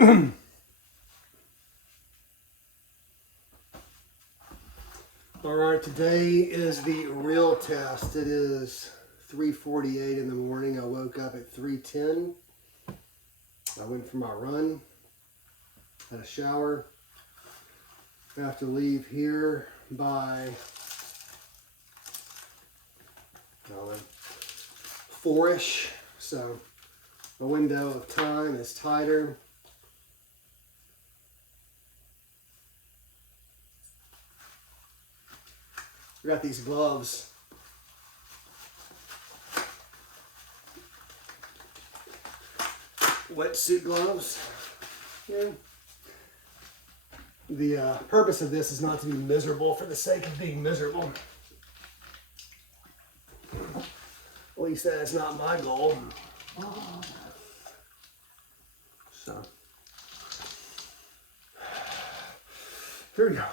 All right, today is the real test. It is 3:48 in the morning. I woke up at 3:10. I went for my run, had a shower. I have to leave here by 4-ish, so the window of time is tighter. I got these gloves. Wetsuit gloves. Yeah. The purpose of this is not to be miserable for the sake of being miserable. At least that's not my goal. So, here we go.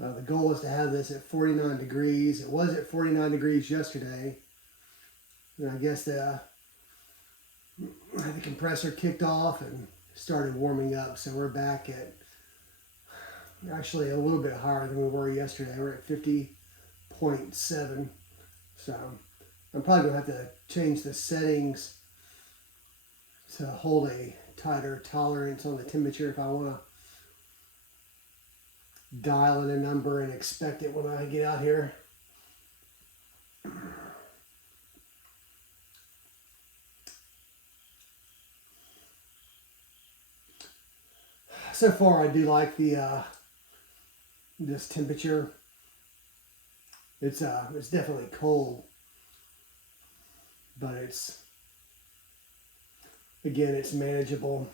The goal is to have this at 49 degrees. It was at 49 degrees yesterday. And I guess the compressor kicked off and started warming up. So we're back at actually a little bit higher than we were yesterday. We're at 50.7. So I'm probably going to have to change the settings to hold a tighter tolerance on the temperature if I want to dial in a number and expect it when I get out here. So far I do like the this temperature. It's definitely cold, but it's manageable.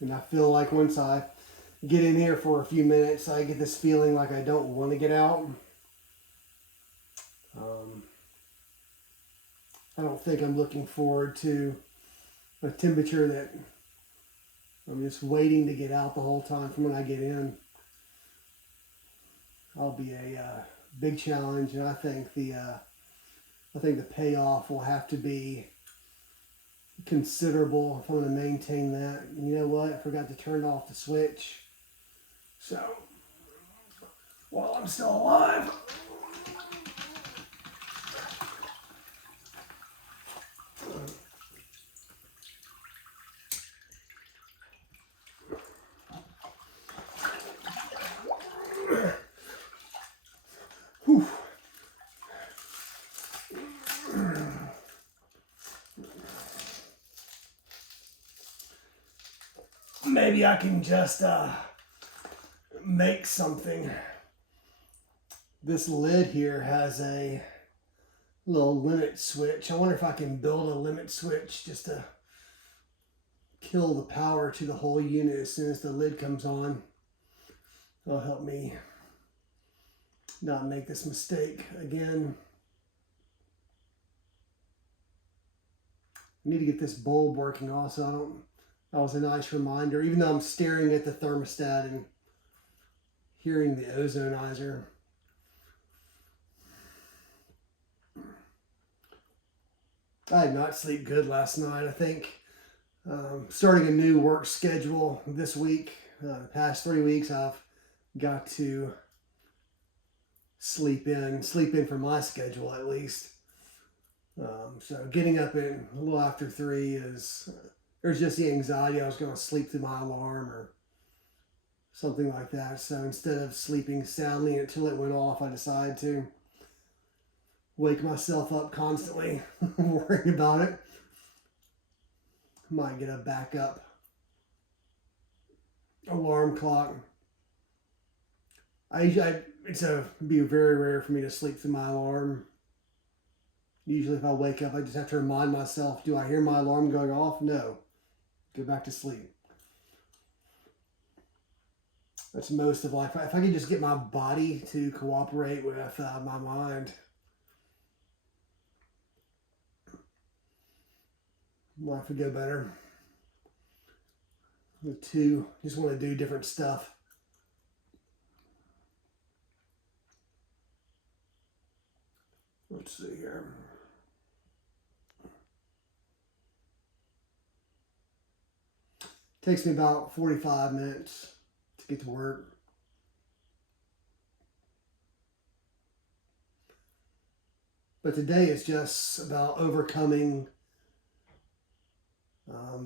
And I feel like once I get in here for a few minutes, I get this feeling like I don't want to get out. I don't think I'm looking forward to a temperature that I'm just waiting to get out the whole time from when I get in. I'll be a big challenge, and I think the payoff will have to be considerable if I'm going to maintain that. And you know what? I forgot to turn off the switch. So, while I'm still alive, whew. Maybe I can just make something. This lid here has a little limit switch. I wonder if I can build a limit switch just to kill the power to the whole unit as soon as the lid comes on. That'll help me not make this mistake again. I need to get this bulb working also. That was a nice reminder, even though I'm staring at the thermostat and hearing the ozonizer. I did not sleep good last night. I think starting a new work schedule this week, the past 3 weeks, I've got to sleep in for my schedule at least. So getting up at a little after 3 is, there's just the anxiety I was going to sleep through my alarm or something like that. So instead of sleeping soundly until it went off, I decided to wake myself up constantly, worrying about it. Might get a backup alarm clock. I be very rare for me to sleep through my alarm. Usually if I wake up, I just have to remind myself, do I hear my alarm going off? No. Go back to sleep. That's most of life. If I could just get my body to cooperate with my mind, life would go better. The two just want to do different stuff. Let's see here. Takes me about 45 minutes to get to work. But today is just about overcoming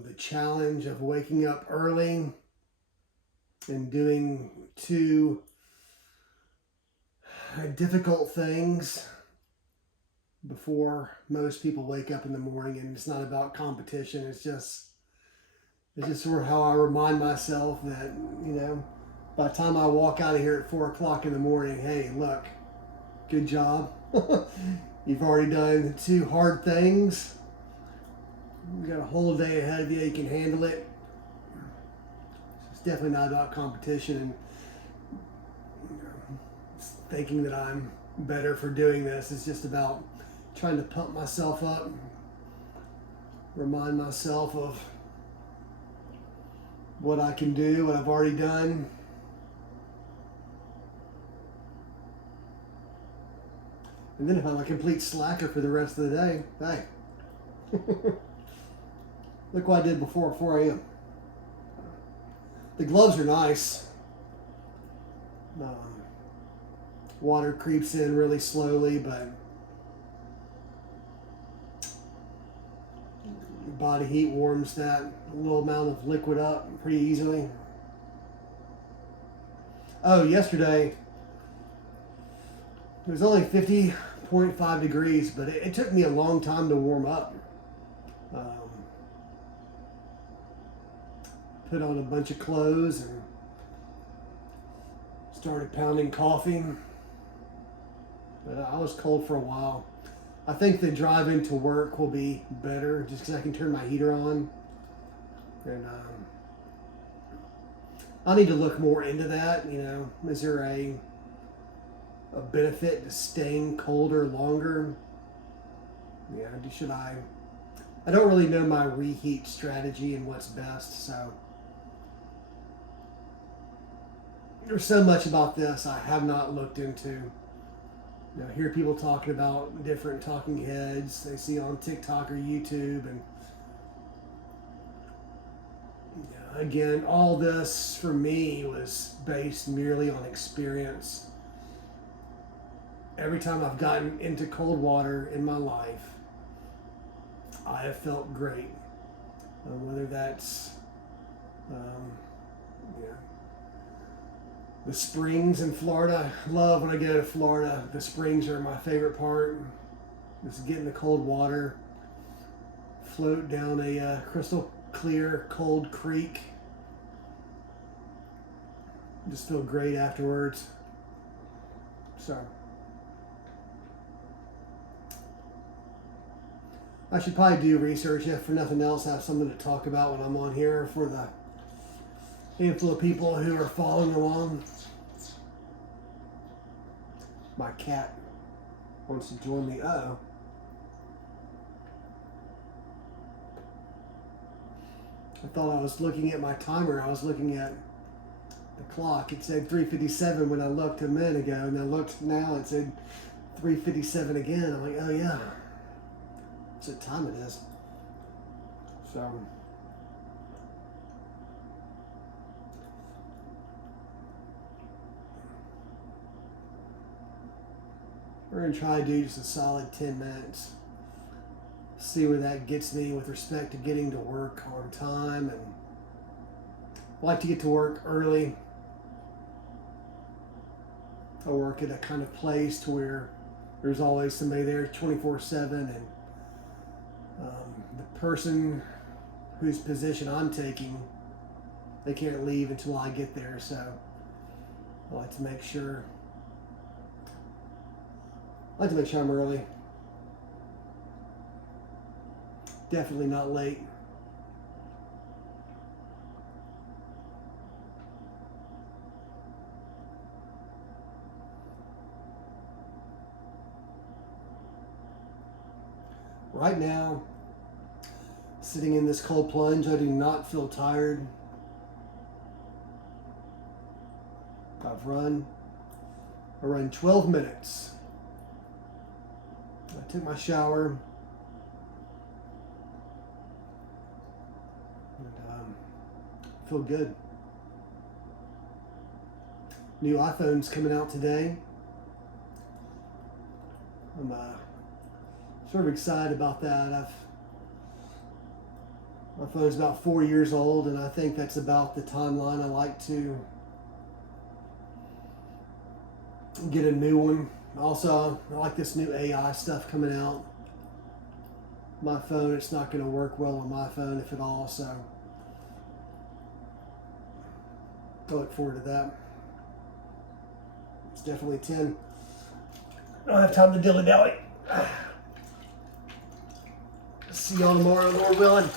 the challenge of waking up early and doing two difficult things before most people wake up in the morning. And it's not about competition. It's just sort of how I remind myself that, you know, by the time I walk out of here at 4 o'clock in the morning, hey, look, good job. You've already done two hard things. You got a whole day ahead of you. You can handle it. It's definitely not about competition and, you know, thinking that I'm better for doing this. It's just about trying to pump myself up, remind myself of what I can do, what I've already done. And then if I'm a complete slacker for the rest of the day, hey, look what I did before 4 a.m. The gloves are nice. Water creeps in really slowly, but body heat warms that little amount of liquid up pretty easily. Oh, yesterday it was only 50.5 degrees, but it took me a long time to warm up. Put on a bunch of clothes and started pounding coffee. But I was cold for a while. I think the drive into work will be better just because I can turn my heater on. And I need to look more into that. You know, is there a benefit to staying colder longer? Yeah, should I don't really know my reheat strategy and what's best, so there's so much about this I have not looked into. You know, hear people talking about different talking heads they see on TikTok or YouTube, and again, all this for me was based merely on experience. Every time I've gotten into cold water in my life, I have felt great. Whether that's the springs in Florida. I love when I go to Florida. The springs are my favorite part. Just get in the cold water, float down a crystal clear, cold creek. Just feel great afterwards. So I should probably do research, if for nothing else, have something to talk about when I'm on here for the handful of people who are following along. My cat wants to join me. Uh-oh. I thought I was looking at my timer. I was looking at the clock. It said 3:57 when I looked a minute ago, and I looked now, it said 3:57 again. I'm like, oh yeah, that's what time it is. So we're going to try to do just a solid 10 minutes. See where that gets me with respect to getting to work on time. And I like to get to work early. I work at a kind of place to where there's always somebody there 24/7, and the person whose position I'm taking, they can't leave until I get there. So I like to make sure I like to make sure I'm early. Definitely not late. Right now, sitting in this cold plunge, I do not feel tired. I run 12 minutes. I took my shower. And feel good. New iPhone's coming out today. I'm sort of excited about that. My phone's about 4 years old, and I think that's about the timeline I like to get a new one. Also, I like this new AI stuff coming out. My phone, it's not going to work well on my phone, if at all, so I look forward to that. It's definitely 10. I don't have time to dilly-dally. See y'all tomorrow, Lord willing.